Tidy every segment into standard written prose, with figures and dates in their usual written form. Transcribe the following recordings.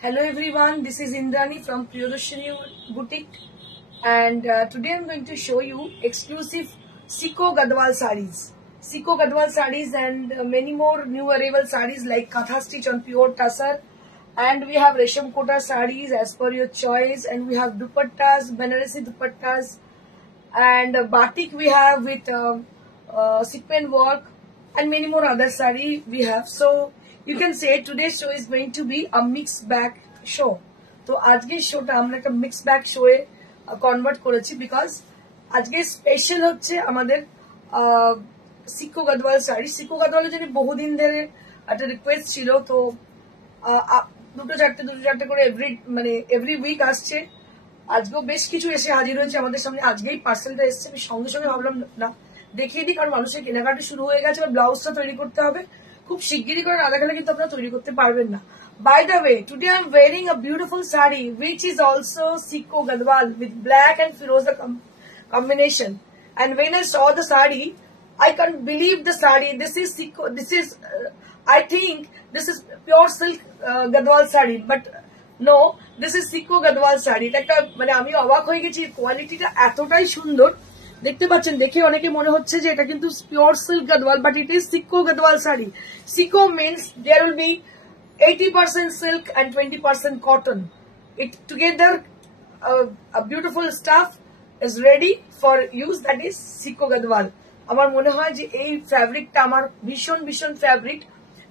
Hello everyone, this is Indrani from Priyadarshini Boutique and today I'm going to show you exclusive Siko Gadwal sarees. Siko Gadwal sarees and many more new arrival sarees like Katha stitch on pure tussar, and we have Resham Kota sarees as per your choice, and we have dupattas, Banarasi dupattas, and batik we have with sequin work and many more other saree we have. So you can say today's show is going to be a mixed bag show. তো আজকের শোটা আমরা একটা mixed bag শোয়ে convert করেছি because আজকে special হচ্ছে আমাদের সিকো গদওয়াল শাড়ি। সিকো গদওয়ালের জন্য বহুদিন ধরে একটা রিকোয়েস্ট ছিল, তো দুটো চারটে করে এভরি উইক আসছে। আজকেও বেশ কিছু এসে হাজির হয়েছে আমাদের সামনে। আজকেই পার্সেলটা এসছে, আমি সঙ্গে সঙ্গে ভাবলাম না দেখিয়ে দিই, কারণ মানুষের কেনাকাটা শুরু হয়ে গেছে। ব্লাউজটা তৈরি করতে হবে খুব শিগগিরই, করে আধা গেলে কিন্তু আপনারা তৈরি করতে পারবেন না। By the way, today I'm wearing a beautiful sari which is also Siko Gadwal with black and Firoza combination. And when I saw the sari, I can't believe the sari. This is Siko. This is I think this is pure silk Gadwal sari, but no, this is Siko Gadwal sari. একটা মানে আমি অবাক হয়ে গেছি, কোয়ালিটিটা এতটাই সুন্দর। দেখতে পাচ্ছেন, দেখে অনেকে মনে হচ্ছে যে এটা কিন্তু pure silk Gadwal, but it is sico Gadwal sari. Sico means there will be 80% silk and 20% cotton. It together a beautiful stuff is ready for use, that is Siko Gadwal. আমার মনে হয় যে এই ফ্যাব্রিকটা আমার ভীষণ ভীষণ ফেভারিট,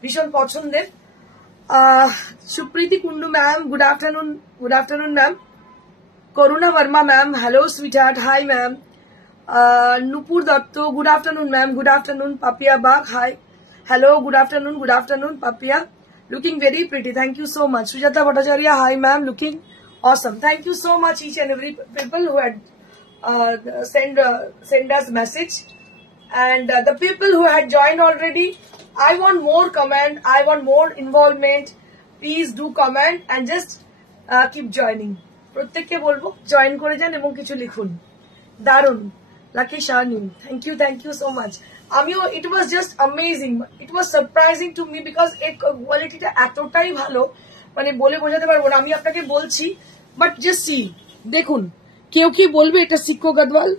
ভীষণ পছন্দের। Supriti Kundu ma'am, good afternoon ma'am. Karuna Barma ma'am, hello sweetheart, hi ma'am. Nupur Datto, good afternoon ma'am, good afternoon. Papia Bag, hi, hello, good afternoon Papia, looking very pretty, thank you so much. Sujata Bhattacharya, hi ma'am, looking awesome, thank you so much each and every people who had send us message, and the people who had joined already, I want more comment, I want more involvement. Please do comment and just keep joining. প্রত্যেককে বলবো join করে যান এবং কিছু লিখুন। দারুন, Lucky Shanu, thank you so much. It was just amazing. It was surprising to me because quality টা এতটাই ভালো, মানে বলে বোঝাতে পারবো না। আমি আপনাকে বলছি, but just see, দেখুন, কেউ কি বলবে এটা সিকো গদওয়াল?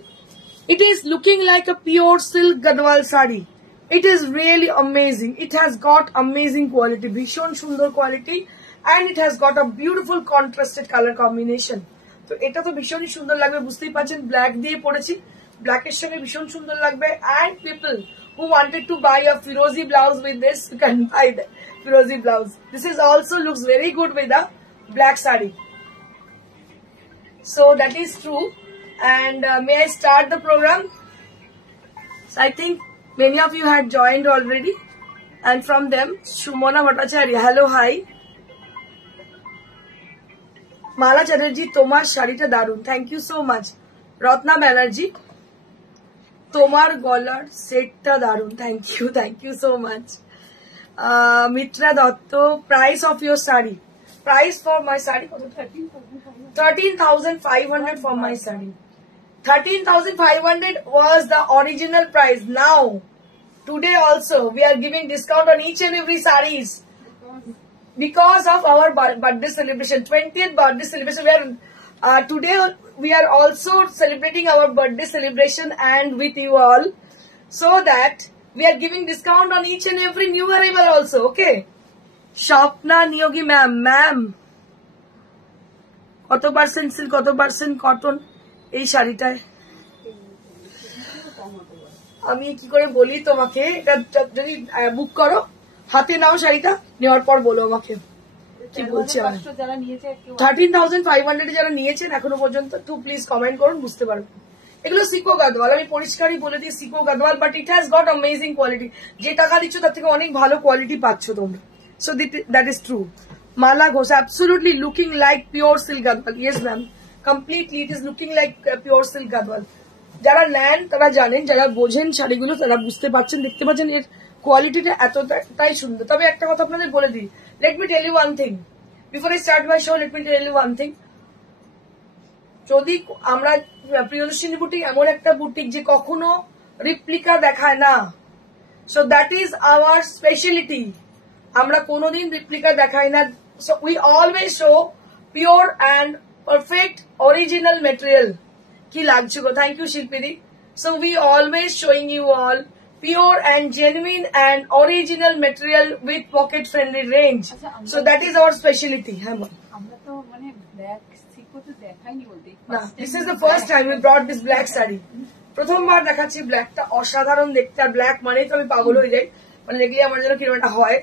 It is looking like a pure silk গদওয়াল sari. It is really amazing. It has got amazing quality, ভীষণ সুন্দর quality, and it has got a beautiful contrasted color combination. তো এটা তো ভীষণই সুন্দর লাগবে, বুঝতেই পারছেন, ব্ল্যাক দিয়ে পড়েছি, ব্ল্যাকের সঙ্গে ভীষণ সুন্দর লাগবে। And people who wanted to buy a Firozi blouse with this, you can buy the Firozi blouse. This is also looks very good with a black sari. So that is true. And may I start the program? So I think many of you had joined already, and from them, Shumona Bhattacharya, hello, hi. Mala Chatterjee, তোমার শাড়িটা দারুন, thank you so much. Ratna Banerjee, তোমার গলার সেটটা দারুন, thank you so much. Mitra Dutta, price of your sari? Price for my sari কত? 13,500 for my sari. 13,500 was the original price. Now, today also, we are giving discount on each and every sarees. Because of our birthday celebration, 20th birthday celebration, today we are also celebrating our birthday celebration and with you all, so that we are giving discount on each and every new arrival also. Okay, Shopna Niyogi ma'am, কত percent silk, কত percent cotton এই শাড়িটায়? আমি কি করে বলি তোমাকে, এটা যদি বুক করো, হাতে নাও শাড়িটা, নেওয়ার পর বলো আমাকে কি বলছি। 13,500 যারা নিয়েছেন এখনো পর্যন্ত, টু প্লিজ কমেন্ট করুন, বুঝতে পারবেন। এগুলো সিকো গদওয়াল, আমি পরিষ্কারই বলে দিই sico Gadwal, but it has got amazing quality. যে টাকা দিচ্ছ তার থেকে অনেক ভালো কোয়ালিটি পাচ্ছ তোমরা। So that is true. Mala Ghosh, absolutely looking like pure silk Gadwal. Yes ma'am, completely it is looking like pure silk Gadwal. যারা নেন তারা জানেন, যারা বোঝেন শাড়িগুলো তারা বুঝতে পারছেন, দেখতে পাচ্ছেন এর কোয়ালিটিটা এতটাই সুন্দর। তবে একটা কথা আপনাদের বলে দিই, let me tell you one thing before I start my show, let me tell you one thing. যদি আমরা প্রিয়দর্শিনী বুটিক এমন একটা বুটিক যে কখনো রিপ্লিকা দেখায় না, so that is our speciality. আমরা কোনোদিন রিপ্লিকা দেখাই না, So we always show pure and perfect original material. Ki lagcho go. Thank you, Shilpidi. So we always showing you all pure and genuine and original material with pocket friendly range. So that is our specialty. This is the first time we brought this black saree. প্রথমবার দেখাচ্ছি ব্ল্যাকটা অসাধারণ দেখতে আর black মানেই তো আমি পাগল হয়ে যাই মানে দেখলে আমার জন্য কিরকম একটা হয়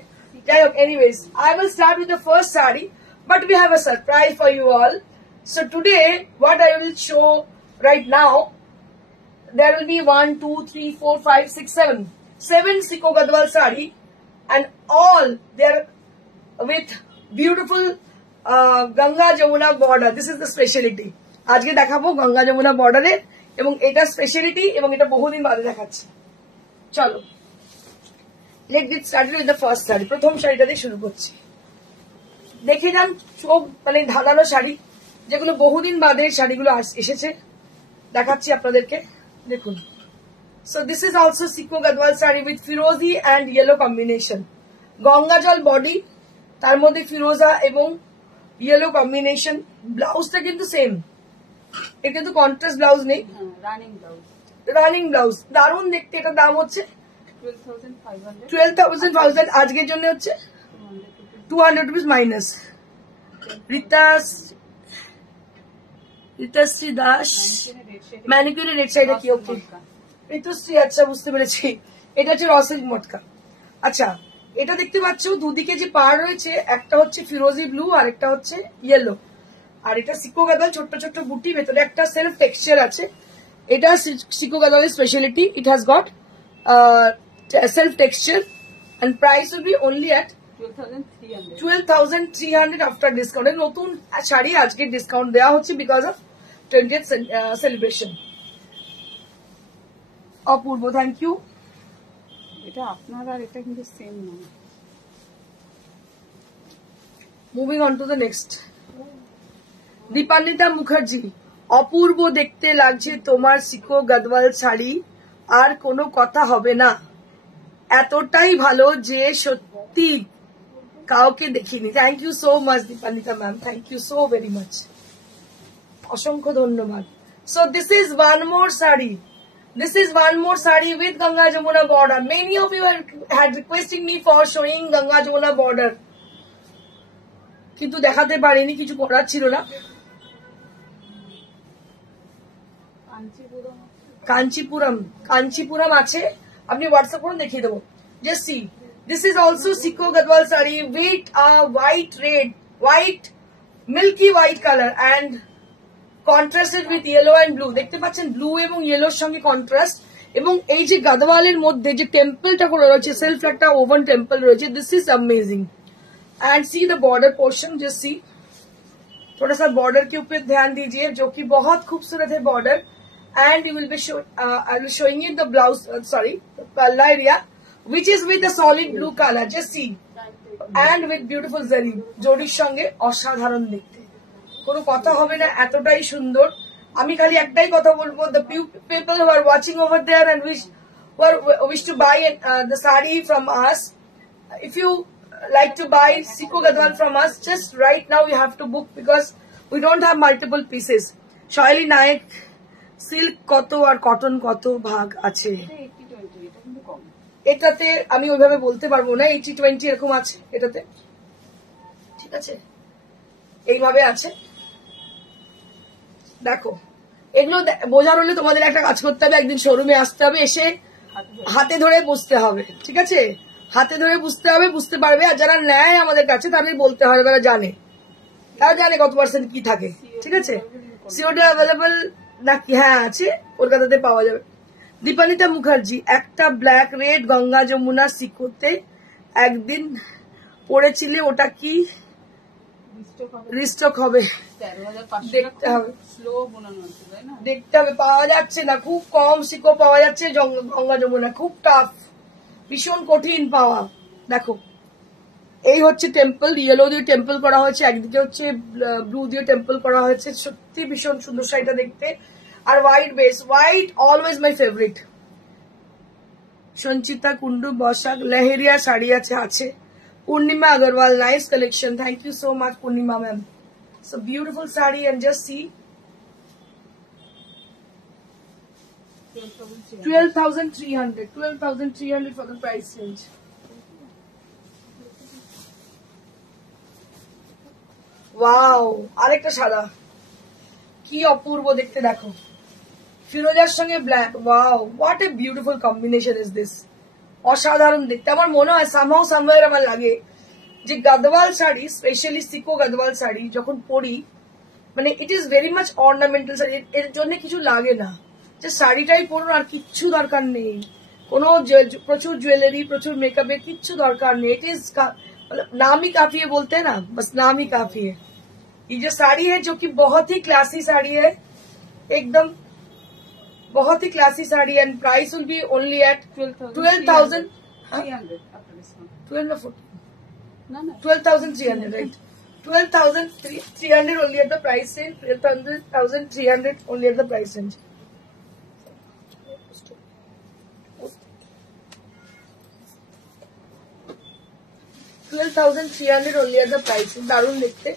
যাই হোক anyways I will start with the first saree but we have a surprise for you all. So today what I will show right now there will be 1 2 3 4 5 6 7 Siko Gadwal saree and all they are with beautiful Ganga Jamuna border. This is the speciality. আজকে দেখাবো গঙ্গা যমুনা বর্ডারে এবং এটা speciality এবং এটা বহুদিন বাদে দেখাচ্ছি চলো let's get started with the first sari প্রথম শাড়িটা দিয়ে শুরু করছি দেখে যান চোখ মানে ধাঁধানো শাড়ি যেগুলো বহুদিন বাদে শাড়িগুলো এসেছে দেখাচ্ছি আপনাদেরকে দেখুন so this is also sico Gadwal sari with ফিরোজি and yellow combination Ganga jal body তার মধ্যে ফিরোজা এবং ইয়েলো কম্বিনেশন ব্লাউজটা কিন্তু সেম এটা কিন্তু কন্ট্রাস্ট ব্লাউজ নেই রানিং ব্লাউজ দারুণ দেখতে এটা দাম হচ্ছে 12,500 আজকের জন্য হচ্ছে 200 রুপিস মাইনাস ঋতাশ্রী দাস ম্যানিকিউরের রেড সাইডে কি ওকে ঋতুশ্রী আচ্ছা বুঝতে পেরেছি এটা হচ্ছে রসেজ মটকা আচ্ছা এটা দেখতে পাচ্ছ দুদিকে যে পার রয়েছে একটা হচ্ছে ফিরোজি ব্লু আর একটা হচ্ছে ইয়েলো আর এটা সিকো গাদওয়াল ছোট্ট ছোট্ট বুটি ভেতরে একটা সেলফ টেক্সচার আছে এটা সিকো গাদওয়ালের speciality it has got self texture and price will be only at 12,300 after discount নতুন শাড়ি আজকে ডিসকাউন্ট দেওয়া হচ্ছে বিকজ অফ 20th সেলিব্রেশন অপূর্ব থ্যাংক ইউ এটা আপনার আর এটা কিন্তু সেম না moving on to the next Dipanwita Mukherjee অপূর্ব দেখতে লাগছে তোমার সিকো গদওয়াল শাড়ি আর কোনো কথা হবে না এতটাই ভালো যে সত্যি কাউকে দেখিনি thank you so much Dipanwita ma'am thank you so very much অসংখ্য ধন্যবাদ so this is one more sari This is one more saree with Ganga Jamuna border. Many of you had requesting me for showing Ganga Jamuna border. কিন্তু দেখাতে পারিনি কিছু করার ছিল না কাঞ্চিপুরম আছে আপনি হোয়াটসঅ্যাপ করুন দেখিয়ে দেবো just see this is also sico Gadwal sari with a white milky white colour and contrasted with yellow and blue দেখতে পাচ্ছেন ব্লু এবং ইয়েলোর সঙ্গে কন্ট্রাস্ট এবং এই যে গাদওয়ালের মধ্যে যে টেম্পলটা করে রয়েছে সেলফ একটা ওভেন টেম্পল রয়েছে this is amazing and see the border portion just see थोड़ा सा बॉर्डर के ऊपर ध्यान दीजिए जो कि बहुत खूबसूरत है border and you will be I will showing you the blouse sorry palla area which is with a solid blue color just see and with beautiful zari জরির সঙ্গে অসাধারণ দেখতে কোনো কথা হবে না এতটাই সুন্দর আমি খালি একটাই কথা বলবো the people who are watching over there and wish to buy the saree from us if you like to buy Siko Gadwal from us just right now you have to book because we don't have multiple pieces Shoyali Naik silk কত আর cotton কত ভাগ আছে এটাতে আমি ওইভাবে বলতে পারবো না 80-20 এরকম আছে এটাতে ঠিক আছে এইভাবে আছে দেখো এগুলো বোঝার হলে তোমাদের একটা কাজ করতে হবে একদিন শোরুমে আসতে হবে এসে হাতে ধরে বসতে হবে ঠিক আছে হাতে ধরে বুঝতে হবে বুঝতে পারবে আর যারা নেয় আমাদের কাছে তাদের বলতে হয় তারা জানে কত পার্সেন্ট কি থাকে ঠিক আছে সিওডি অ্যাভেলেবল নাকি হ্যাঁ আছে কলকাতাতে পাওয়া যাবে দীপান্বিতা মুখার্জি একটা ব্ল্যাক রেড গঙ্গা যমুনা সিকোতে একদিন পড়েছিলে ওটা কি রিস্টক হবে দেখতে হবে দেখতে হবে পাওয়া যাচ্ছে না খুব কম সিকো পাওয়া যাচ্ছে গঙ্গা যমুনা খুব টাফ ভীষণ কঠিন পাওয়া দেখো এই হচ্ছে টেম্পল ইয়েলো দিয়ে টেম্পল করা হয়েছে একদিকে হচ্ছে ব্লু দিয়ে টেম্পল করা হয়েছে সত্যি ভীষণ সুন্দর শাড়িটা দেখতে আর white base white always my favourite Sanchita Kundu Basak leheriya sari আছে Purnima Agarwal, nice collection. Thank you so much, Purnima ma'am. So beautiful sari, and just see 12,300. 12,300 for the price range. Wow, arekta sada. কি অপূর্ব দেখতে দেখো, ফিরোজার সঙ্গে black. Wow, what a beautiful combination is this. অসাধারণ দেখতে। আমার মনে হয় সামহাউ সামওয়্যার আমার লাগে যে গাদওয়াল শাড়ি, স্পেশালি সিকো গাদওয়াল শাড়ি যখন পরি, মানে it is very much ornamental sari, এর জন্য কিছু লাগে না, যে শাড়িটাই পরুন আর কিচ্ছু দরকার নেই, কোনো প্রচুর জুয়েলারি প্রচুর মেকআপের কিচ্ছু দরকার নেই। इट इज नाम ही काफी है, बोलते हैं ना, बस नाम ही काफी है। ये जो साड़ी है जो कि बहुत ही क्लासी साड़ी है, एकदम बहुत ही classy sari, and price will be only at 12,300 12,300 right, 12,300 only at the price range, 12,300 only at the price range। 12,300 only at the price range। দারুণ দেখতে।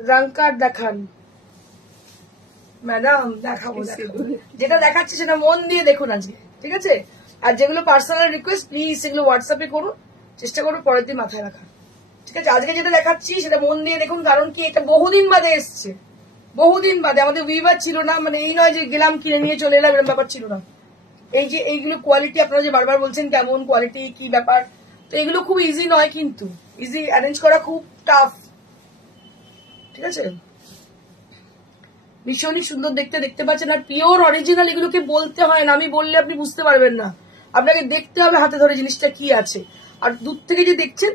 রাঙ্কার দেখান ম্যাডাম, দেখাবো যেটা দেখাচ্ছি সেটা মন দিয়ে দেখুন আজকে, ঠিক আছে? আর যেগুলো পার্সোনাল রিকোয়েস্ট প্লিজ সেগুলো হোয়াটসঅ্যাপে করুন, চেষ্টা করুন পরের দিন মাথায় রাখা, ঠিক আছে? আজকে যেটা দেখাচ্ছি সেটা মন দিয়ে দেখুন, কারণ কি এটা বহুদিন বাদে এসছে, বহুদিন বাদে। আমাদের উইভার ছিল না, মানে এই নয় যে গেলাম কিনে নিয়ে চলে এলাম, এরকম ব্যাপার ছিল না। এই যে এইগুলো কোয়ালিটি আপনারা যে বারবার বলছেন কেমন কোয়ালিটি কি ব্যাপার, তো এগুলো খুব ইজি নয়, কিন্তু ইজি অ্যারেঞ্জ করা খুব টাফ, ঠিক আছে? ভীষণই সুন্দর দেখতে, দেখতে পাচ্ছেন। আর পিওর অরিজিনাল এগুলোকে বলতে হয় না, আমি বললে আপনি বুঝতে পারবেন না, আপনাকে দেখতে হবে হাতে ধরে জিনিসটা কি আছে। আর দূর থেকে যে দেখছেন,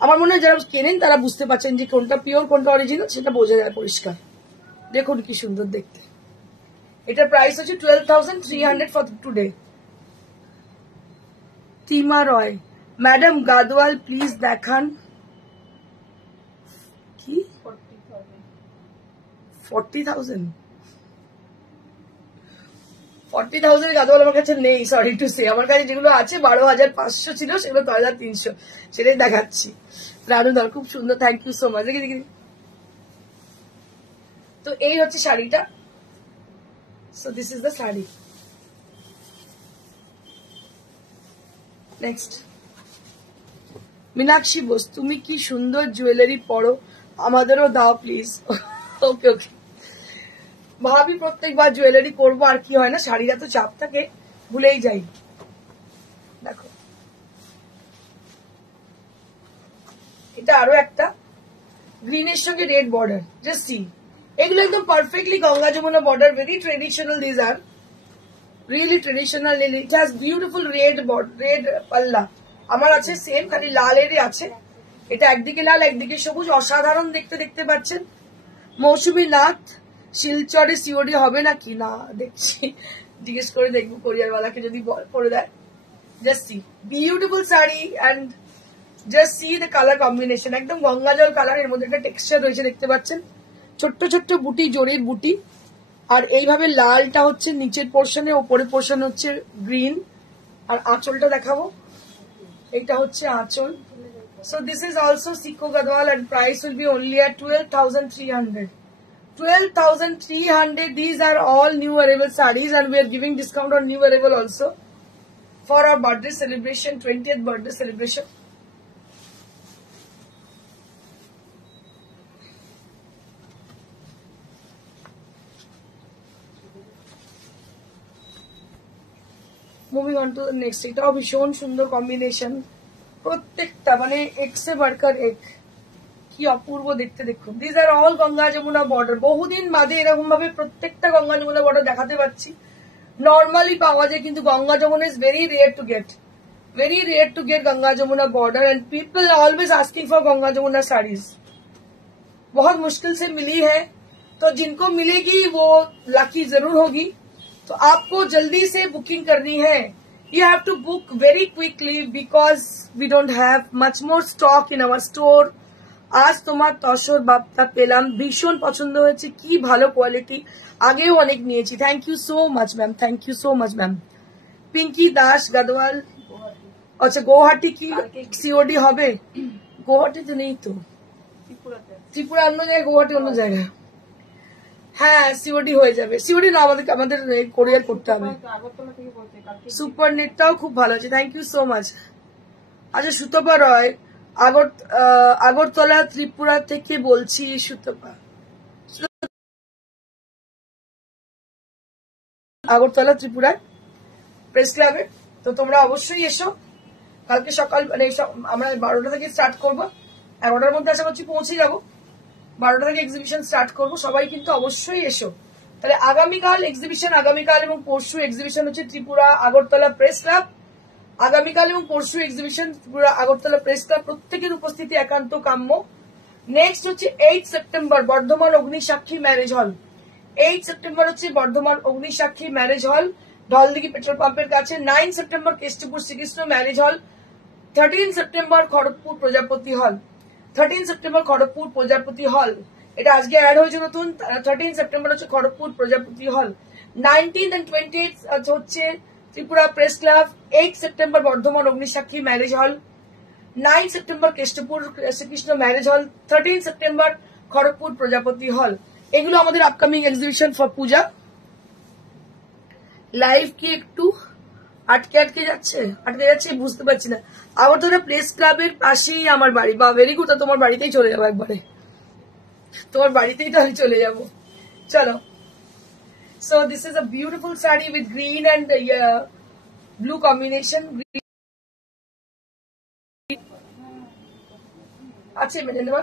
আমার মনে হয় যারা কেনেন তারা বুঝতে পারছেন যে কোনটা পিওর কোনটা অরিজিনাল, সেটা বোঝা যায় পরিষ্কার। দেখুন কি সুন্দর দেখতে। এটার প্রাইস হচ্ছে 12,300 for today. Tima Roy, madam Gadwal please দেখান। কি 40,000? 40,000 গাদওয়াল আমার কাছে নেই, সরি টু সে। আমার কাছে যেগুলো আছে 12,500 ছিল, সেগুলো 9,300, সেটাই দেখাচ্ছি। রানুদল খুব সুন্দর, থ্যাংক ইউ সো মাচ। দেখি দেখি, তো এই হচ্ছে শাড়িটা। So this is the sari. Next, Meenakshi Bose, তুমি কি সুন্দর জুয়েলারি পরো, আমাদেরও দাও প্লিজ। ওকে ওকে, ভাবি প্রত্যেকবার জুয়েলারি করবো, আর কি হয় না, শাড়িরা তো চাপ থাকে, ভুলেই যাই। দেখো এটা আরো একটা গ্রিনের সঙ্গে রেড বর্ডার, জাস্ট সি। এগুলো একদম perfectly Ganga Jamuna border, very traditional, these are really traditional. It has beautiful red palla. আমার আছে সেম, খালি লালেরই আছে। এটা একদিকে লাল একদিকে সবুজ, অসাধারণ দেখতে, দেখতে পাচ্ছেন। মৌসুমী নাথ, শিলচরে সিওডি হবে নাকি? না, দেখছি, জিজ্ঞেস করে দেখবো কোরিয়ারওয়ালাকে, যদি করে দেয়। Just see beautiful sari, and just see the colour combination, একদম গঙ্গা জল কালার। এর মধ্যে একটা টেক্সচার রয়েছে, দেখতে পাচ্ছেন, ছোট্ট ছোট্ট বুটি, জরির বুটি। আর এইভাবে লালটা হচ্ছে নিচের পোর্শনে, ওপরের পোর্শন হচ্ছে গ্রিন। আর আঁচলটা দেখাবো, এইটা হচ্ছে আঁচল। So this is also Siko Gadwal, and price will be only at 12,300. 12,300. These are all new arrival sarees, and we are giving discount on new arrival also for our birthday celebration, 20th birthday celebration. Moving on to the next, এটাও ভীষণ সুন্দর combination, প্রত্যেকটা মানে এক সে বাড়কার এক, কি অপূর্ব দেখতে দেখুন। This are all Ganga Jamuna border. বহুদিন বাদে এরকম ভাবে প্রত্যেকটা গঙ্গা যমুনা বর্ডার দেখাতে পাচ্ছি। নর্মালি পাওয়া যায়, কিন্তু Ganga Jamuna is very rare to get, very rare to get Ganga Jamuna border, and people are always asking for Ganga Jamuna sarees. बहुत मुश्किल से मिली है, तो जिनको मिलेगी वो लकी जरूर होगी। तो आपको जल्दी से बुकिंग करनी है। You have to book very quickly because we don't have much more stock in our store. আজ তোমার তসর বার্তা পেলাম, ভীষণ পছন্দ হয়েছে, কি ভালো কোয়ালিটি, আগেও অনেক নিয়েছি। Thank you so much ma'am, thank you so much ma'am. Pinky Das Gadwal, আচ্ছা গুয়াহাটি কি সিওডি হবে? গুয়াহাটিতে নেই তো, ত্রিপুরা অন্য জায়গায়, গুয়াহাটি অন্য জায়গায়। হ্যাঁ সিওডি হয়ে যাবে, সিওডি না আমাদের কোরিয়ার করতে হবে। সুপার নেটটাও খুব ভালো আছে, থ্যাংক ইউ সো মাচ। আচ্ছা সুতপা রয়, আগরতলা ত্রিপুরা থেকে বলছি। সুতপা আগরতলা ত্রিপুরার প্রেস ক্লাবে, তো তোমরা অবশ্যই এসো। কালকে সকাল মানে আমরা 12টা থেকে স্টার্ট করবো, 11টার মধ্যে আশা করছি পৌঁছে যাবো। 12টা থেকে এক্সিবিশন স্টার্ট করবো, সবাই কিন্তু অবশ্যই এসো। তাহলে আগামীকাল এক্সিবিশন, আগামীকাল এবং পরশু এক্সিবিশন হচ্ছে ত্রিপুরা আগরতলা প্রেস ক্লাব। আগামীকাল এবং পরশু exhibition Tripura Agartala press club, প্রত্যেকের উপস্থিতি একান্ত কাম্য। নেক্সট হচ্ছে 8 সেপ্টেম্বর বর্ধমান অগ্নিসাক্ষী ম্যারেজ হল। 8 সেপ্টেম্বর হচ্ছে বর্ধমান অগ্নিসাক্ষী ম্যারেজ হল, ঢলদিঘি পেট্রোল পাম্পের কাছে। 9 September Keshtopur Shrikrishna marriage hall. 13 September Kharagpur প্রজাপতি হল। 13 সেপ্টেম্বর খড়গপুর প্রজাপতি হল, এটা আজকে অ্যাড হয়েছে নতুন। 13 সেপ্টেম্বর হচ্ছে খড়গপুর প্রজাপতি হল। 19 and 28 হচ্ছে Tripura press club. 8 September Bardhaman Agnisakshi marriage hall. 9 September Keshtopur Shrikrishna marriage hall. 13 September Kharagpur প্রজাপতি হল। এগুলো আমাদের upcoming exhibition for Puja. Live কি একটু আটকে যাচ্ছে বুঝতে পারছি না। আগরতলা প্রেস ক্লাবের পাশেই আমার বাড়ি। বা ভেরি গুড, তোমার বাড়িতেই চলে যাবো একবারে, তোমার বাড়িতেই তো আমি চলে যাবো। চলো, so this is a beautiful sari with green and blue combination. আছে মেজেন্ডা,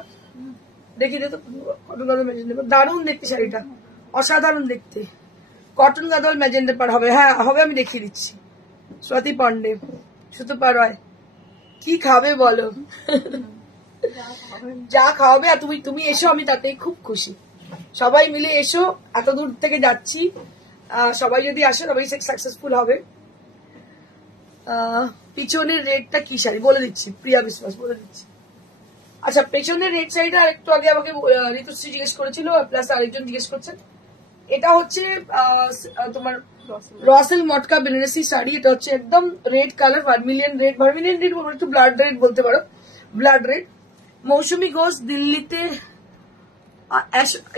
দেখি তো কটন গাদল মেজেন্ডা, দারুণ দেখতে শাড়িটা, অসাধারণ দেখতে। কটন গাদল ম্যাজেন্ডা পার হবে, হ্যাঁ হবে, আমি দেখিয়ে দিচ্ছি। স্বাতি পান্ডে, সুতপা রয়, কি খাবে বলো? যা খাওয়াবে, আর তুমি এসো, আমি তাতেই খুব খুশি। সবাই মিলে এসো, এত দূর থেকে যাচ্ছি, সবাই যদি আসে সবাই সাকসেসফুল হবে। পিছনের রেটটা কি শাড়ি বলে দিচ্ছি, প্রিয়া বিশ্বাস বলে দিচ্ছি। আচ্ছা পেছনের রেড শাড়িটা একটু আগে আমাকে ঋতুশ্রী জিজ্ঞেস করেছিল, প্লাস আরেকজন জিজ্ঞেস করছেন। এটা হচ্ছে তোমার রসেল মটকা বেনারসি শাড়ি। এটা হচ্ছে একদম রেড কালার, ভার্মিলিয়ন রেড বলবো, একটু ব্লাড রেড বলতে পারো, ব্লাড রেড। মৌসুমী ঘোষ, দিল্লিতে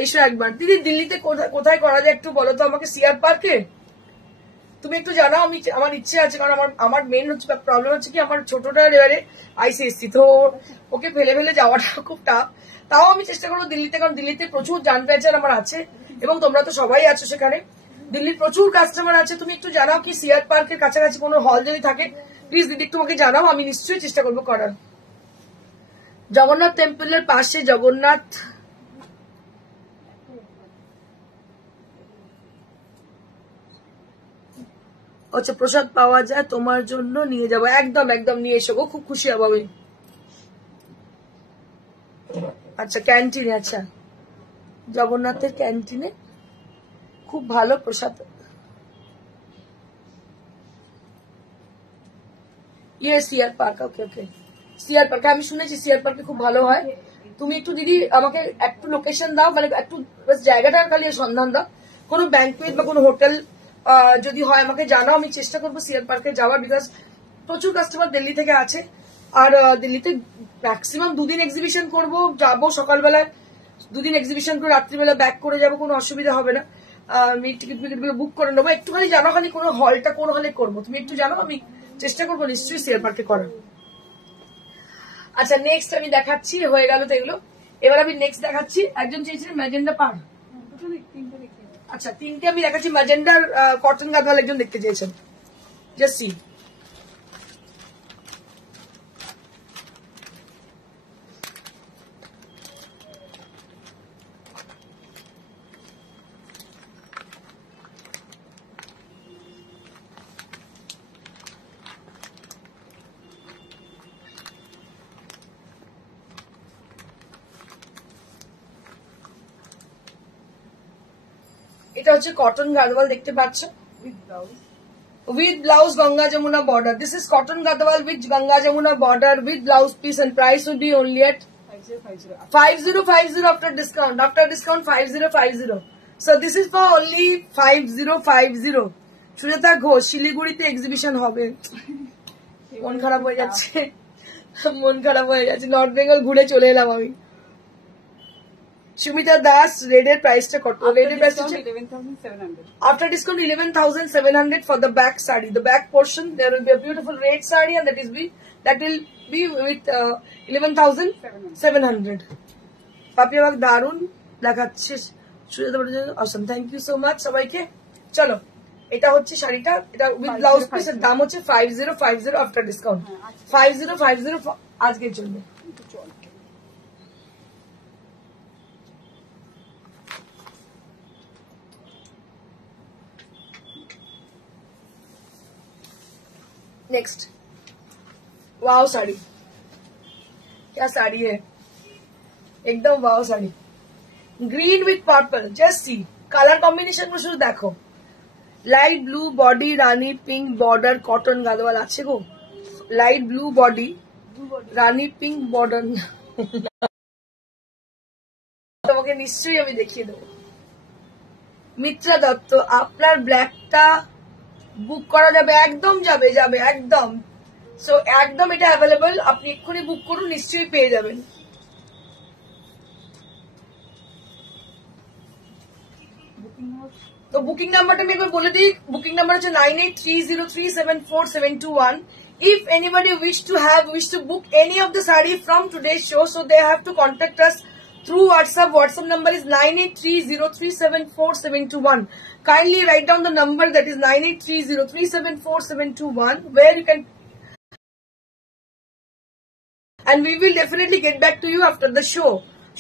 এসো একবার। দিদি দিল্লিতে কোথায় করা যায় একটু বলো তো আমাকে। সিআর পার্কে তুমি একটু জানাও, আমার ইচ্ছে আছে, কারণ আমার মেন হচ্ছে প্রবলেম হচ্ছে কি, আমার ছোটটার এবারে আইসিএসসি, তো ওকে ফেলে যাওয়াটা খুব টাফ। তাও আমি চেষ্টা করবো দিল্লিতে, কারণ দিল্লিতে প্রচুর জান পেচার আমার আছে, এবং তোমরা তো সবাই আছো সেখানে, দিল্লির প্রচুর কাস্টমার আছে। তুমি একটু জানাও কি সিআর পার্কের কাছাকাছি কোনো হল যদি থাকে, প্লিজ দিদি একটু আমাকে জানাও, আমি নিশ্চয়ই চেষ্টা করবো করার। জগন্নাথ টেম্পলের পাশে জগন্নাথ, আচ্ছা প্রসাদ পাওয়া যায়, তোমার জন্য নিয়ে যাবো। একদম একদম নিয়ে এসো গো, খুব খুশি হবো আমি। আচ্ছা ক্যান্টিনে, আচ্ছা জগন্নাথের ক্যান্টিনে খুব ভালো প্রসাদ। সিআর পার্ক, ওকে ওকে, সিআর পার্কে আমি শুনেছি, সিআর পার্কে খুব ভালো হয়। তুমি একটু দিদি আমাকে একটু লোকেশন দাও, মানে একটু জায়গাটা খালি সন্ধান দাও, কোনো ব্যাংকুয়েট বা কোনো হোটেল যদি হয় আমাকে জানাও, আমি চেষ্টা করবো সিআর পার্কে যাওয়ার, বিকজ প্রচুর কাস্টমার দিল্লি থেকে আছে। আর দিল্লিতে ম্যাক্সিমাম 2 দিন এক্সিবিশন করবো, যাবো সকালবেলায় 2 দিন এক্সিবিশন করে রাত্রিবেলা ব্যাক করে যাবো, কোনো অসুবিধা হবে না। আমি টিকিট গুলো বুক করে নেবো। একটুখানি জানো খালি কোনো হলটা কোন হলে করবো, তুমি একটু জানো, আমি চেষ্টা করবো নিশ্চয়ই সিআর পার্কে করার। আচ্ছা নেক্সট আমি দেখাচ্ছি, হয়ে গেল তো এগুলো। এবার আমি নেক্সট দেখাচ্ছি, একজন চেয়েছিলেন ম্যাজেন্ডা পার, আচ্ছা 3টে আমি দেখাচ্ছি। ম্যাজেন্ডার কটন গাদওয়াল একজন দেখতে চেয়েছেন, জাস্ট সি। এটা হচ্ছে কটন গাদওয়াল দেখতে পাচ্ছ with blouse Ganga Jamuna border. This is cotton gadwal with Ganga Jamuna border with blouse piece and price will be only at 5050 after discount. After discount 5050. So this is for only 5050. Sujata Ghosh শিলিগুড়িতে exhibition হবে। মন খারাপ হয়ে যাচ্ছে, মন খারাপ হয়ে যাচ্ছে। নর্থ বেঙ্গল ঘুরে চলে এলাম আমি। Shumita Das, rated price to cut. Rated price 11,700. After discount 11,700 for the back sari. The back portion there will be a beautiful red sari and that will be with 11,700. Papiya bag darun দেখাচ্ছে। Awesome. Thank you so much সবাইকে। চলো এটা হচ্ছে শাড়িটা, এটা with blouse piece এর দাম হচ্ছে 5050 আফটার ডিসকাউন্ট। 5050 আজকের জন্য। नेक्स्ट वाव साड़ी, क्या साड़ी है, एकदम wow sari. Green with purple, just see colour combination में शुरू देखो। Light blue body, rani pink border, cotton Gadwal आछे गो। Light blue body, rani pink border. তোমাকে নিশ্চয়ই আমি দেখিয়ে দেবো। মিত্রা দত্ত, আপনার ব্ল্যাকটা বুক করা যাবে, একদম যাবে যাবে একদম। সো একদম এটা অ্যাভেলেবল, আপনি এক্ষুনি বুক করুন, নিশ্চয়ই পেয়ে যাবেন। তো বুকিং নাম্বারটা আমি একবার বলে দিই। বুকিং নাম্বার হচ্ছে 9830374721। If anybody wish to book any of the saree from today's show, so they have to contact us through WhatsApp. WhatsApp number is 9830374721. Kindly write down the number, that is 9830374721, where you can, and we will definitely get back to you after the show.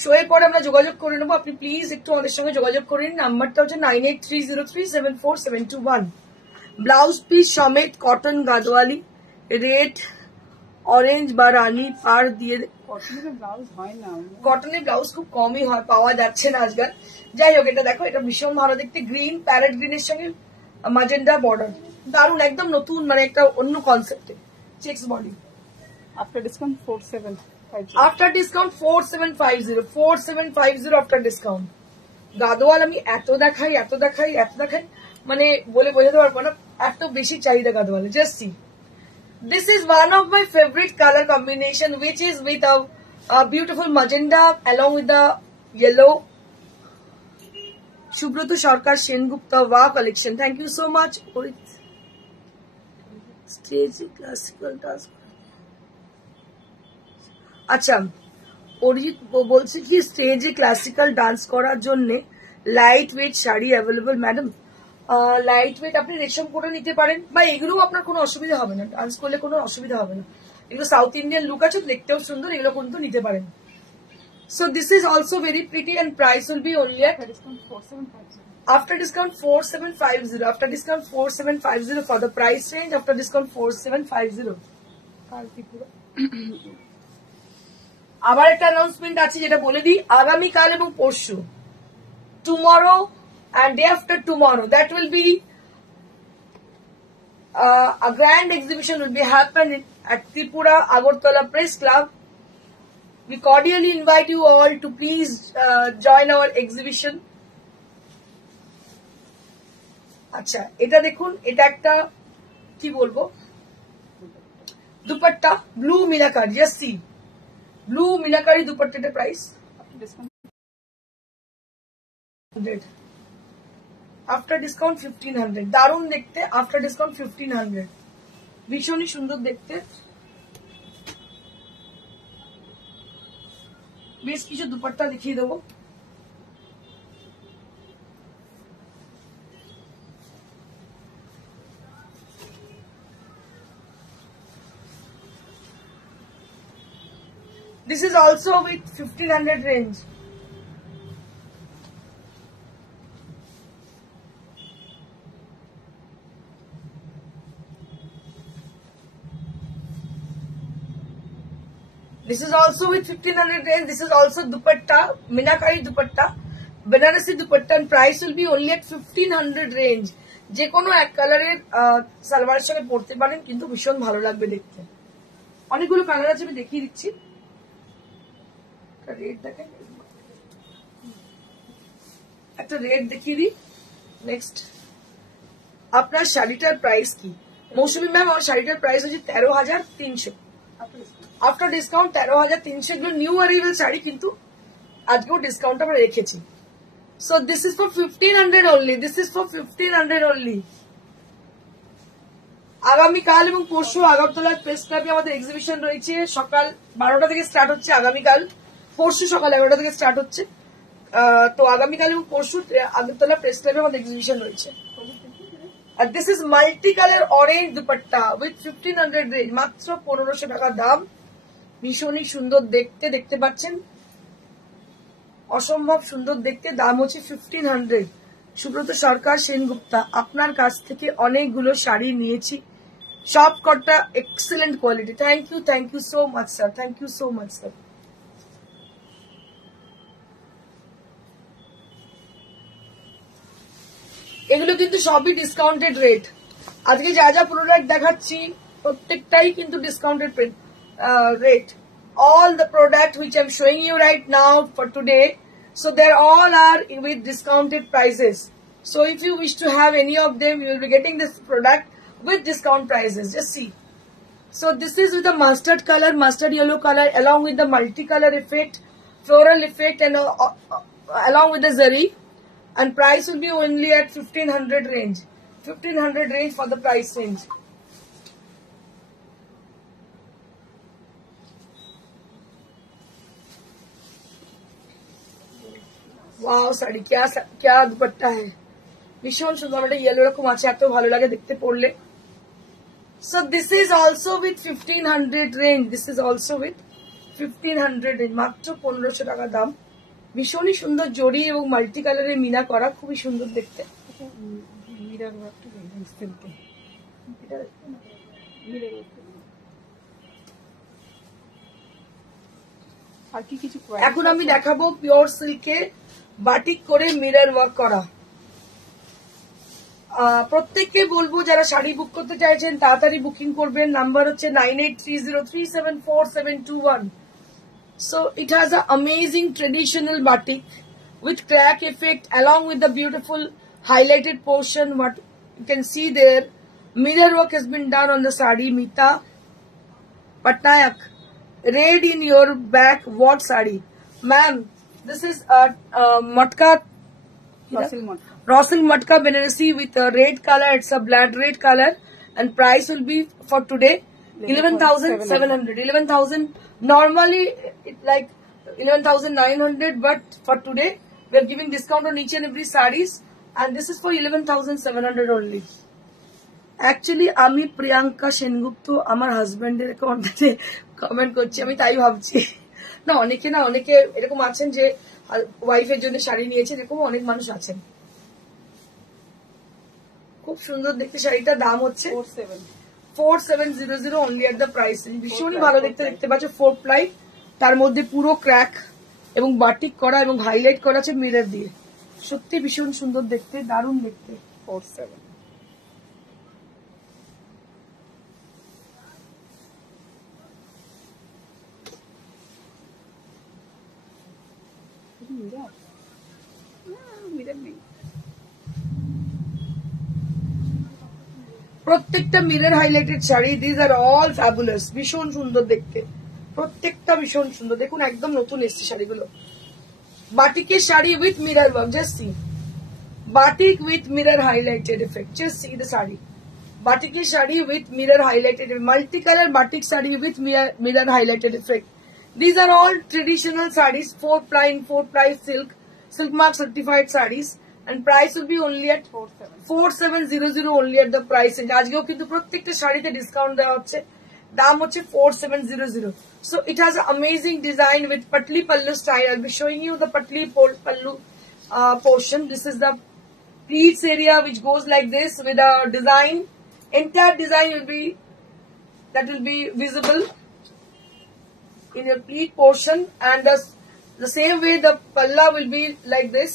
Show এর পরে আমরা যোগাযোগ করে নেবো, আপনি please একটু আমাদের সঙ্গে যোগাযোগ করে নিন। নাম্বারটা হচ্ছে 9830374721। ব্লাউজ পিস সমেত কটন গাদওয়ালি, রেড অরেঞ্জ বা রানি পার দিয়ে। কটনের ব্লাউজ খুব কমই হয়, পাওয়া যাচ্ছে না আজকাল। যাই হোক, এটা দেখো, এটা ভীষণ ভালো দেখতে। গ্রিন প্যারেট গ্রিনের সঙ্গে ম্যাজেন্ডা বর্ডার, দারুন, একদম নতুন, মানে একটা অন্য কনসেপ্টে। Checks body. After discount 4750। After discount 4750 after discount. Gadwal আমি এত দেখাই মানে বলে বোঝাতে পারবো না, এত বেশি চাহিদা গাদওয়ালে। Just see, this is one of my favorite color combination, which is with a beautiful magenta along with the yellow. Shubroto Sarkar Sengupta, wow collection. Thank you so much. Stage classical task. আচ্ছা, অরিজিৎ বলছে কি স্টেজে classical dance করার জন্য light weight sari available. Madam, light weight আপনি রেশম করে নিতে পারেন, বা এগুলো আপনার কোনো অসুবিধা হবে না, ডান্স করলে কোনো অসুবিধা হবে না। এগুলো সাউথ ইন্ডিয়ান লুক আছে, দেখতেও সুন্দর, এগুলো কিন্তু নিতে পারেন। So this is also very pretty and price will be only at after discount 4750. After discount 4750 for the price range. After discount 4750. আবার একটা অ্যানাউন্সমেন্ট আছে, যেটা বলে দিই। আগামীকাল এবং পরশু, tomorrow and day after tomorrow, that will be a grand exhibition will be happen at Tripura Agartala Press Club. We cordially invite you all to please join our exhibition. আচ্ছা, এটা দেখুন, এটা একটা কি বলবো, dupatta, blue meenakari. Just see, blue meenakari দুপাট্টাটার price after discount 1500। দারুণ দেখতে, আফটার ডিসকাউন্ট 1500, ভীষণই সুন্দর দেখতে। বেশ কিছু দুপাট্টা দেখিয়ে দেবো। This is also with 1500 range. This is also with 1500 range. This is also dupatta, minakari dupatta Banarasi dupatta and price will be only at 1500 range. যে কোনো এক কালারের সালোয়ারের সঙ্গে পরতে পারেন, কিন্তু ভীষণ ভালো লাগবে দেখতে। অনেকগুলো কালার আছে, আমি দেখিয়ে দিচ্ছি। রেড দেখেন, একটা রেড দেখিয়ে দিই। নেক্সট, আপনার শাড়িটার প্রাইস কি? মৌসুমী ম্যাম, আমার শাড়িটার প্রাইস হচ্ছে 13,300 আফটার ডিসকাউন্ট। 13,300 এগুলো নিউ অ্যারাইভাল শাড়ি, কিন্তু আজকেও ডিসকাউন্ট আমরা রেখেছি। So this is for 1500 only, this is for 1500 only. আগামীকাল এবং পরশু আগরতলা প্রেস ক্লাবে আমাদের এক্সিবিশন রয়েছে, সকাল 12টা থেকে স্টার্ট হচ্ছে। আগামীকাল, পরশু সকাল 11টা থেকে স্টার্ট হচ্ছে। তো আগামীকাল এবং পরশু আগরতলা প্রেস ক্লাবে আমাদের এক্সিবিশন রয়েছে। আর this is multi colour orange dupatta with 1500 range, মাত্র 1500 টাকা দাম। ভীষণই সুন্দর দেখতে, দেখতে পাচ্ছেন, অসম্ভব সুন্দর দেখতে। দাম হচ্ছে 1500। সুব্রত সরকার সেনগুপ্তা, আপনার কাছ থেকে অনেকগুলো শাড়ি নিয়েছি, সব কটা excellent quality. Thank you so much sir, thank you so much sir. এগুলো কিন্তু সবই ডিসকাউন্টেড রেট। আজকে যা যা প্রোডাক্ট দেখাচ্ছি প্রত্যেকটাই কিন্তু discounted rate. All the product which I'm showing you right now for today, so they all are with discounted prices. So if you wish to have any of them, you will be getting this product with discount prices. Just see. So this is with the mustard color, mustard yellow color, along with the multicolor effect, floral effect, and along with the zari. And price will be only at 1500 range. 1500 range for the price range. Wow sari, क्या দুপাট্টা है, ভীষণ সুন্দর। একটা yellow রকম আছে, এত ভালো লাগে দেখতে পড়লে। So this is also with 1500 range, this is also with 1500 range, মাত্র 1500 টাকা দাম। ভীষণই সুন্দর জড়ি এবং মাল্টি কালারের মিনা করা, খুবই সুন্দর দেখতে। এখন আমি দেখাবো পিওর সিল্কে বাটিক করে মিরর ওয়ার্ক করা। প্রত্যেককে বলবো যারা শাড়ি বুক করতে চাইছেন তাড়াতাড়ি বুকিং করবেন। নাম্বার হচ্ছে 9830374721। So it has an amazing traditional batik with crack effect along with the beautiful highlighted portion. What you can see there, mirror work has been done on the sari. Mita Patnaik, red in your back. What sari, ma'am? This is matka, Rosil matka Banarasi with a red color. It's a blood red color, and price will be for today 11,700. 11,000. Normally it's like 11,900, but for today we are giving discount on each and every sarees, and this is for 11,700 only. Actually আমি প্রিয়াঙ্কা সেনগুপ্ত আমার হাজবেন্ডের অ্যাকাউন্টে comment করছি, আমি তাই ভাবছি। না অনেকে এরকম আছেন যে ওয়াইফের জন্য শাড়ি নিয়েছেন, এরকম অনেক মানুষ আছেন। খুব সুন্দর দেখতে শাড়িটা, দাম হচ্ছে 4700 only at the price. ভীষণই ভালো দেখতে পাচ্ছ, 4 ply, তার মধ্যে পুরো ক্র্যাক এবং বাটিক করা এবং হাইলাইট করা আছে মিরর দিয়ে। সত্যি ভীষণ সুন্দর দেখতে, দারুণ দেখতে। 47 প্রত্যেকটা mirror highlighted sari. This are all fabulous, ভীষণ সুন্দর দেখতে, প্রত্যেকটা ভীষণ সুন্দর। দেখুন একদম নতুন এসছে শাড়িগুলো। বাটিকের sari with mirror work, just see, batik with mirror highlighted effect, just see the sari. বাটিকের sari with mirror highlighted, multi colour batik sari with mirror highlighted effect. These are all traditional sarees, 4 ply silk mark certified sarees, and price will be only at 4700 only at the price range. আজকেও কিন্তু প্রত্যেকটা শাড়িতে discount দেওয়া হচ্ছে, দাম হচ্ছে 4700. So it has an amazing design with patli pallu style. I'll be showing you the patli pallu portion. This is the pleats area which goes like this with a design. Entire design will be visible in your pleat portion, and the same way the palla will be like this.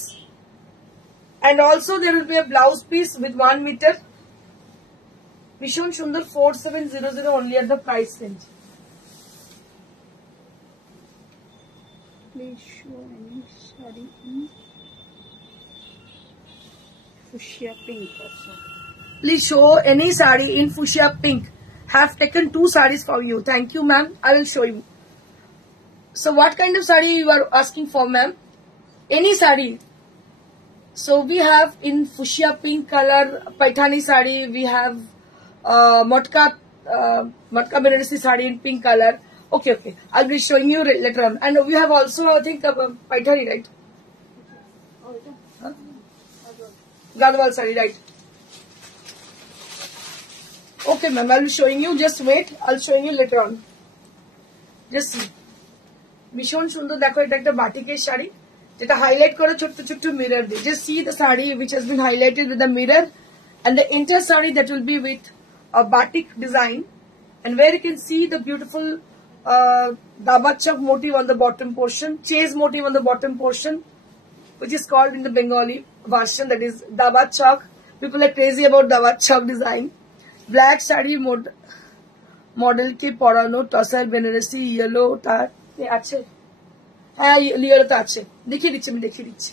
And also there will be a blouse piece with 1 meter. Vishon Sundar 4700 only at the price range. Please show any saree in fuchsia pink also. Please show any saree in fuchsia pink. Have taken 2 sarees for you. Thank you, ma'am. I will show you. So what kind of saree you are asking for, ma'am? Any saree. So we have in fuchsia pink color Paithani saree. We have Matka Banarasi saree in pink color. Okay. I'll be showing you later on. And we have also, I think, Paithani, right? Huh? Gadwal saree, right? Okay, ma'am. I'll be showing you. Just wait. I'll show you later on. Just see. Vishon Sundar দেখো এটা একটা বাটিকের শাড়ি যেটা highlight করে ছোট ছোট mirror দিয়ে just see the saree which has been highlighted with the mirror and the entire saree that will be with a batik design and where you can see the beautiful dabat chak motif on the bottom portion, chase motif on the bottom portion which is called in the Bengali version that is dabat chak. People are crazy about dabat chak design. Black saree model ke porano tassar Banarasi yellow tar আছে হ্যাঁ লিওটা আছে দেখিয়ে দিচ্ছি আমি দেখিয়ে দিচ্ছি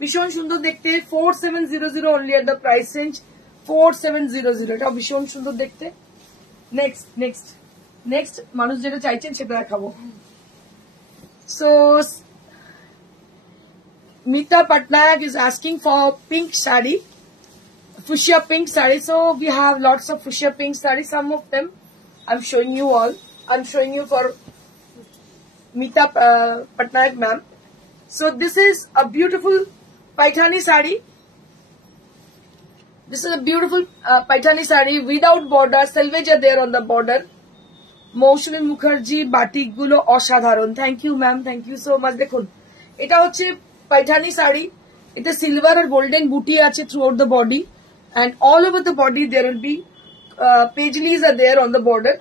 ভীষণ সুন্দর দেখতে 4700 only at the price range 4700 এটা ভীষণ সুন্দর দেখতে নেক্সট মানুষ যেটা চাইছেন সেটা দেখাবো so Mita Patnaik is asking for pink saree fuchsia pink saree so we have lots of fuchsia pink saree some of them I'm showing you all I'm showing you for Mita Patnaik ma'am. So this is a beautiful Paithani saree. This is a beautiful Paithani saree without border. Selvage are there on the border. Moshulin Mukherjee batik gulo অসাধারণ. Thank you ma'am. Thank you so much. দেখুন এটা হচ্ছে Paithani saree. এটা silver or golden booty আছে throughout the body and all over the body there will be paisleys are there on the border.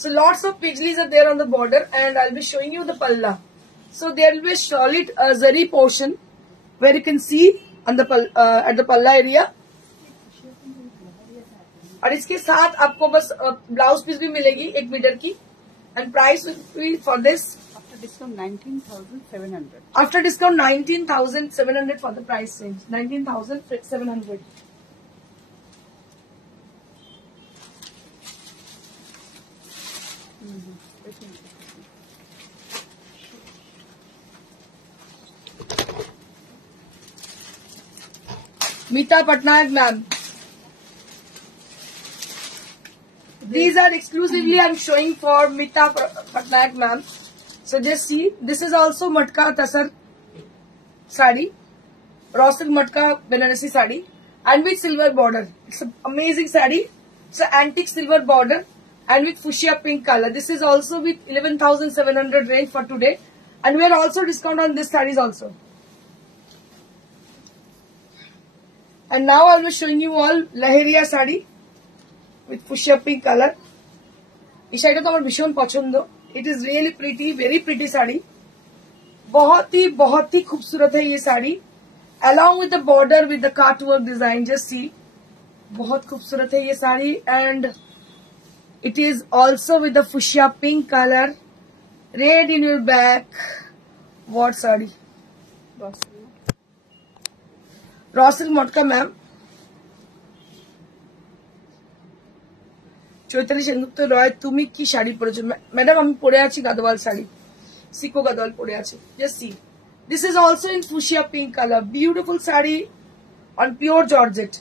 So lots of paisleys are there on the border and I'll be showing you the palla. So there will be a solid zari portion where you can see on the at the palla area. और इसके साथ आपको बस blouse piece भी मिलेगी 1 metre की and price will be for this after discount 19,700. After discount 19,700 for the price range 19,700. Mita Patnaik ma'am. These are exclusively I'm showing for Mita Patnaik ma'am. So just see, this is also Matka Tasar saree, raw silk Matka Banarasi saree, and with silver border. It's an amazing saree. It's an antique silver border and with fuchsia pink color. This is also with 11,700 range for today, and we are also discount on this sarees also. And now I will be showing you all Laheriya saree with fuchsia pink color. इस साड़ी तो हमारे भीषण पसंद. It is really pretty, very pretty sari. बहुत ही खूबसूरत है ये sari. Along with the border with the cartwork design, just see. बहुत खूबसूरत है ये sari and it is also with the fuchsia pink color. Red in your back. What sari? रॉसिल मटका मैम. চৈতালি সেনগুপ্ত রয় তুমি কি শাড়ি পরেছো ম্যাডাম? আমি পরে আছি গাদওয়াল শাড়ি, সিকো গাদওয়াল পরে আছে. Just see, this is also in fuchsia pink colour. Beautiful sari on pure georgette.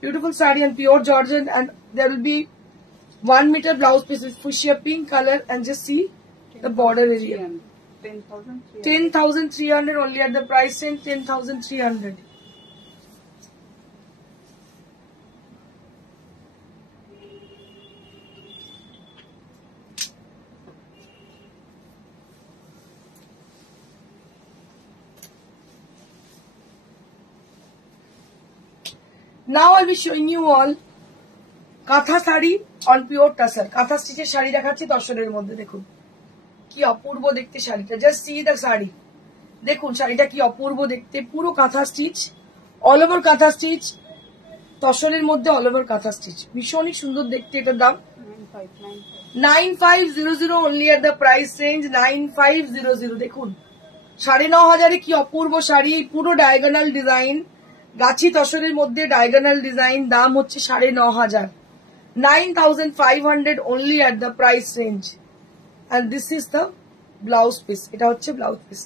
Beautiful saree on pure georgette and there will be 1 meter blouse piece with fuchsia pink color and just see the border area. 10,300 only at the price range 10,300. Now I'll be showing you all কাঁথা sari on pure tussar. কাঁথা স্টিচের শাড়ি দেখাচ্ছি দর্শনের মধ্যে. দেখুন কি অপূর্ব দেখতে শাড়িটা. Just see the sari. দেখুন শাড়িটা কি অপূর্ব দেখতে. পুরো কাঁথা স্টিচ অল ওভার কাঁথা স্টিচ, তসরের মধ্যে অল ওভার কাঁথা স্টিচ, ভীষণই সুন্দর দেখতে। এটার দাম 9500 only at the price range 9500। দেখুন 9,500 কি অপূর্ব শাড়ি, পুরো ডায়াগোনাল ডিজাইন, গাছি তসরের মধ্যে ডায়াগোনাল ডিজাইন, দাম হচ্ছে 9,500, 9,500 only at the price range. And this is the blouse piece. এটা হচ্ছে ব্লাউজ পিস।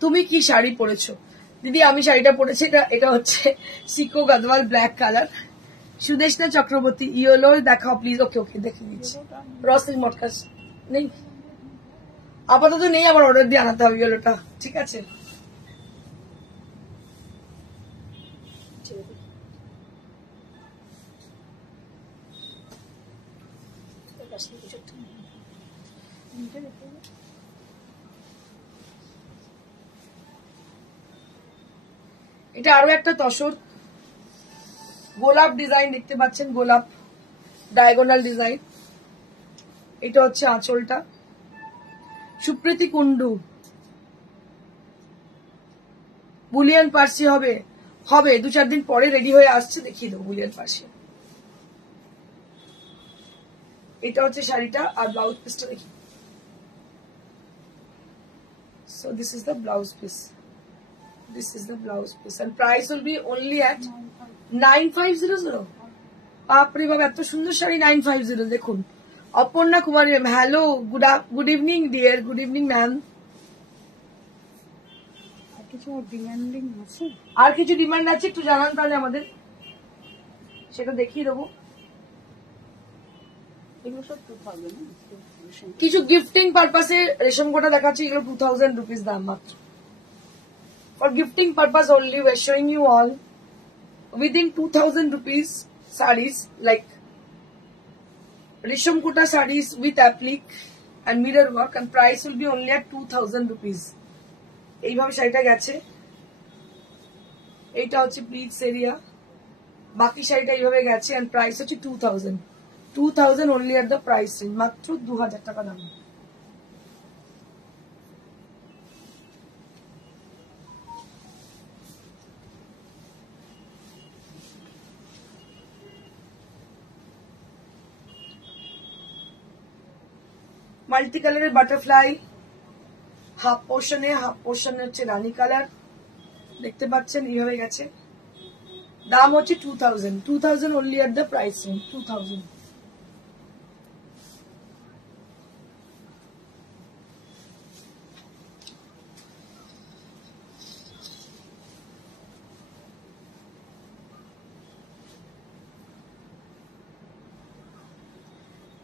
তুমি কি শাড়ি পরেছো দিদি? আমি শাড়িটা পরেছি, এটা হচ্ছে সিকো Gadwal black colour. Sudeshna Chakraborty yellow দেখাও প্লিজ। ওকে ওকে দেখে দিচ্ছি। রসিল মটকাস নেই আপাতত, নেই, আমার অর্ডার দিয়ে আনাতে হবে ইয়েলোটা। ঠিক আছে, এটা আরো একটা তসর, গোলাপ ডিজাইন দেখতে পাচ্ছেন, গোলাপ ডায়াগোনাল ডিজাইন। এটা হচ্ছে আঁচলটা। সুপ্রীতি কুন্ডু, বুলিয়ান পার্সি হবে? হবে, 2-4 দিন পরে রেডি হয়ে আসছে, দেখিয়ে দেবো বুলিয়ান পার্সি। এটা হচ্ছে শাড়িটা, আর ব্লাউজ পিসটা দেখি। So this is the blouse piece. This is the blouse piece and price will be only at 9500. বাপরে বাবা, এত সুন্দর শাড়ি 950। দেখুন Aparna Kumari, hello, good evening dear, good evening ma'am. আর কিছু ডিমান্ড আছে একটু জানান তাহলে আমাদের, সেটা দেখিয়ে দেবো। কিছু গিফটিং পারপাসে রেশম কোটা দেখাচ্ছি, এগুলো 2000 রুপিস দাম মাত্র। For gifting purpose only we are showing you all within 2000 rupees sarees like রেশম কোটা sarees with applique and mirror work and price will be only at 2000 rupees. এইভাবে শাড়িটা গেছে। এইটা হচ্ছে প্লিটস এরিয়া, বাকি শাড়িটা এইভাবে গেছে and price হচ্ছে 2000 only at the price range, মাত্র 2000 টাকা দাম। মাল্টি কালারের বাটারফ্লাই, হাফ পোর্শনে হচ্ছে রানী কালার, দেখতে পাচ্ছেন এইভাবে গেছে। দাম হচ্ছে 2000 only at the price range 2000।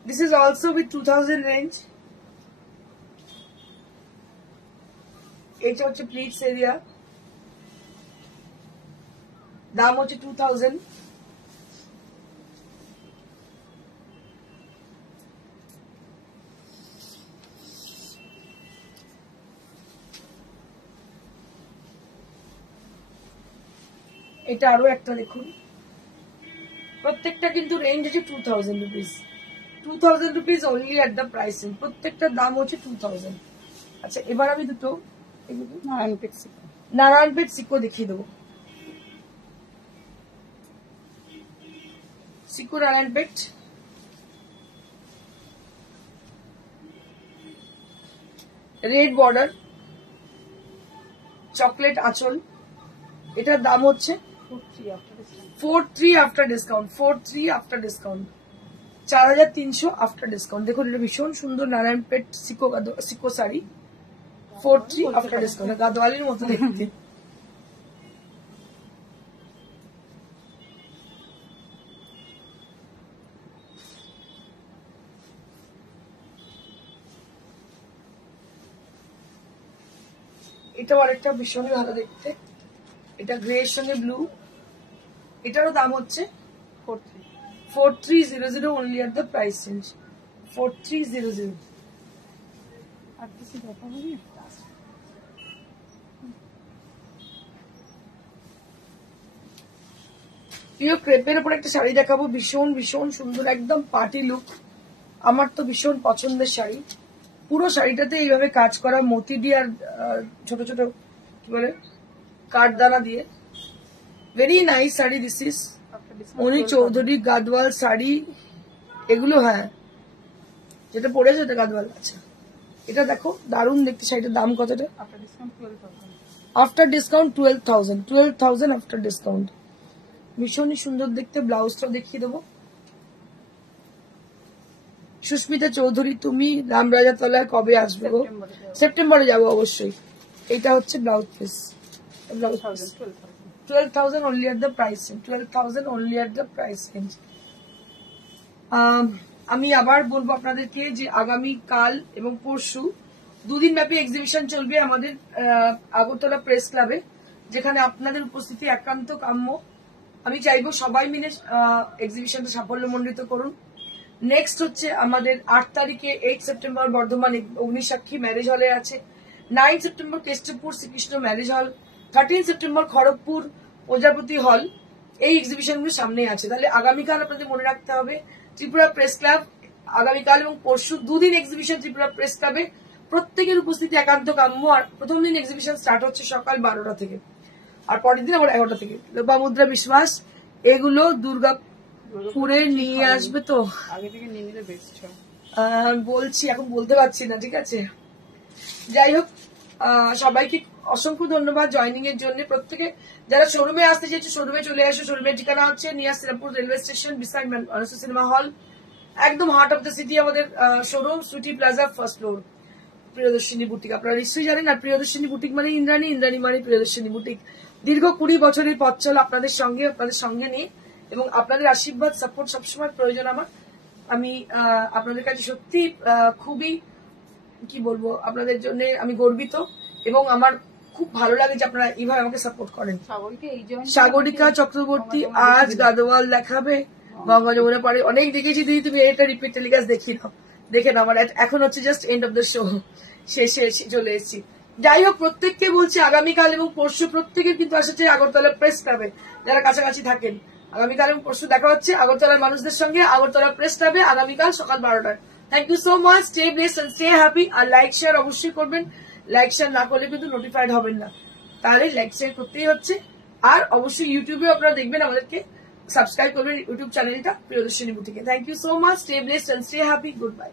This is also with 2000 range. এটা হচ্ছে প্লিটস এরিয়া, দাম হচ্ছে 2000। এটা আরো একটা দেখুন, প্রত্যেকটা কিন্তু রেঞ্জ আছে 2000 rupees, 2000 rupees only at the pricing, প্রত্যেকটার দাম হচ্ছে 2000। আচ্ছা এবার আমি দুটো নারায়ণপেট সিকো দেখিয়ে দেবো। সিকো নারায়ণপেট, রেড বর্ডার, চকলেট আঁচল। এটার দাম হচ্ছে 43 after discount, 43 after discount, 4300 after discount. দেখুন এটা ভীষণ সুন্দর নারায়ণপেট সিকো শাড়ি, 43 আফটার ডিসকাউন্ট, গাদওয়ালির মতো দেখতে। এটাও আরেকটা ভীষণই ভালো দেখতে, এটা গ্রে এর সঙ্গে ব্লু। এটারও দাম হচ্ছে 4300 only at the price range 4300। আর কিছু দেখা হবে? প্রিয় ক্রেপের উপর একটা শাড়ি দেখাবো, ভীষণ ভীষণ সুন্দর, একদম পার্টি লুক। আমার তো ভীষণ পছন্দের শাড়ি। পুরো শাড়িটাতে এইভাবে কাজ করা, মতি দিয়ে আর ছোট ছোট কি বলে কাঠদানা দিয়ে, very nice sari. This is উনি চৌধুরী গাদওয়াল শাড়ি এগুলো। হ্যাঁ, যেটা পড়েছে ওটা গাদওয়াল। আচ্ছা, এটা দেখো দারুণ দেখতে শাড়িটার দাম কতটা? After discount 12,000। 12,000 after discount. ভীষণই সুন্দর দেখতে। ব্লাউজটাও দেখিয়ে দেবো। সুস্মিতা চৌধুরী, তুমি রামরাজা তলায় কবে আসবে গো? সেপ্টেম্বরে যাবো অবশ্যই। এটা হচ্ছে blouse piece. 12,000 only at the price range. 12,000 only at the price range. আমি আবার বলবো আপনাদেরকে যে আগামী কাল এবং পরশু দুদিন ব্যাপী এক্সিবিশন চলবে আমাদের আগরতলা প্রেস ক্লাবে, যেখানে আপনাদের উপস্থিতি একান্ত কাম্য। আমি চাইবো সবাই মিলে এক্সিবিশনটা সাফল্যমণ্ডিত করুন। নেক্সট হচ্ছে আমাদের 8 তারিখে 8 সেপ্টেম্বর বর্ধমান অগ্নিসাক্ষী ম্যারেজ হলে আছে। 9 September Keshtopur Shrikrishna marriage hall. 13 September Kharagpur প্রজাপতি হল। এই এক্সিবিশনগুলো সামনে আছে। তাহলে আগামীকাল আপনাদের মনে রাখতে হবে ত্রিপুরা প্রেস ক্লাব আগামীকাল এবং পরশু দুদিন এক্সিবিশন ত্রিপুরা প্রেস ক্লাবে, প্রত্যেকের উপস্থিতি একান্ত কাম্য। আর প্রথম দিন এক্সিবিশন স্টার্ট হচ্ছে সকাল 12টা থেকে, আর পরের দিন আবার 11টা থেকে। লোপামুদ্রা বিশ্বাস এগুলো দুর্গাপুরে নিয়ে আসবে তো? আগে থেকে নিয়ে নিলে বেস্ট হয়। বলছি, এখন বলতে পারছি না, ঠিক আছে। যাই হোক, সবাইকে অসংখ্য ধন্যবাদ জয়নিং এর জন্য। প্রত্যেকে যারা শোরুমে আসতে চাইছে শোরুমে চলে আসো। শোরুমের ঠিকানা হচ্ছে near Serampore railway station, beside Mansa cinema hall, একদম হার্ট অফ দ্য সিটি আমাদের showroom, sweety plaza, first floor, Priyadarshini boutique. আপনারা নিশ্চয়ই জানেন। আর প্রিয়দর্শিনী বুটিক মানে ইন্দ্রাণী, ইন্দ্রাণী মানে প্রিয়দর্শিনী বুটিক। দীর্ঘ 20 বছরের পথ চল আপনাদের সঙ্গে নিয়ে, এবং আপনাদের আশীর্বাদ সাপোর্ট সবসময় প্রয়োজন আমার। আমি আপনাদের কাছে সত্যি খুবই কি বলবো, আপনাদের জন্য আমি গর্বিত, এবং আমার খুব ভালো লাগে যে আপনারা এইভাবে আমাকে সাপোর্ট করেন। সাগরিকা চক্রবর্তী আজ গাদওয়াল দেখাবে গঙ্গা যমুনা পারে। অনেক দেখেছি দিদি, তুমি এটা রিপিট টেলিকাস্ট দেখে নাও। আমার এখন হচ্ছে just end of the show, শেষে চলে এসেছি। যাই হোক, প্রত্যেককে বলছি আগামীকাল এবং পরশু প্রত্যেকের কিন্তু আসছে আগরতলা প্রেস ক্লাবে, যারা কাছাকাছি থাকেন। আগামীকাল এবং পরশু দেখা হচ্ছে আগরতলার মানুষদের সঙ্গে আগরতলা প্রেস ক্লাবে আগামীকাল সকাল 12টায়। Thank you so much. Stay blessed and stay happy. আর লাইক শেয়ার অবশ্যই করবেন। লাইক শেয়ার না করলে কিন্তু নোটিফাইড হবেন না, তাহলে লাইক শেয়ার করতেই হচ্ছে। আর অবশ্যই ইউটিউবে আপনারা দেখবেন, আমাদেরকে সাবস্ক্রাইব করবেন ইউটিউব চ্যানেলটা প্রিয়দর্শিনী বুটিকে। Thank you so much. Stay blessed and stay happy. Good by.